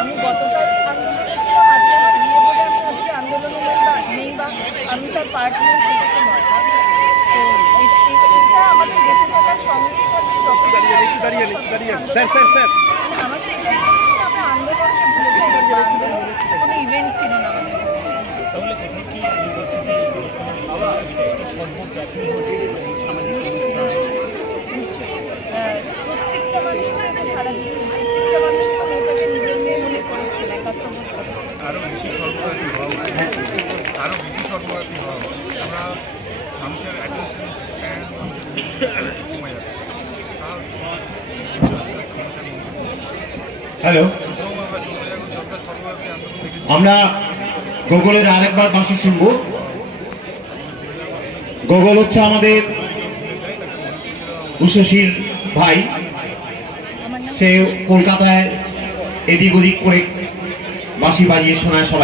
আমি গতকাল আন্দোলনে ছিলাম, আজকে আমার বিয়ে বলে আমি আজকে আন্দোলনে নেই বা আমি তার পার্ট নেই, সেটা তো নয়। তো এটা আমাদের বেঁচে থাকার সঙ্গেই থাকবে যত আমাদের এটাই মেসেজ যে আমরা আন্দোলনকে ভুলে যাই না, বা আন্দোলন কোনো ইভেন্ট ছিল না আমাদের। নিশ্চয়ই প্রত্যেকটা মানুষকে এটা সারা দিচ্ছে, প্রত্যেকটা মানুষই তো মেয়েটাকে নিজের মেয়ে মনে করেছেন, একাত্মবোধ করেছে। আরও বেশি সর্বব্যাপী হওয়া উচিত, আরও বেশি সর্বব্যাপী হওয়া উচিত। আমরা মানুষের অ্যাটেনশন স্প্যান কমে যাচ্ছে। হ্যালো, আমরা গোগলের আরেকবার বাঁশি শুনব। গোগল হচ্ছে আমাদের উষশীর ভাই, সে কলকাতায় এদিক ওদিক করে বাঁশি বাজিয়ে শোনায় সবাই।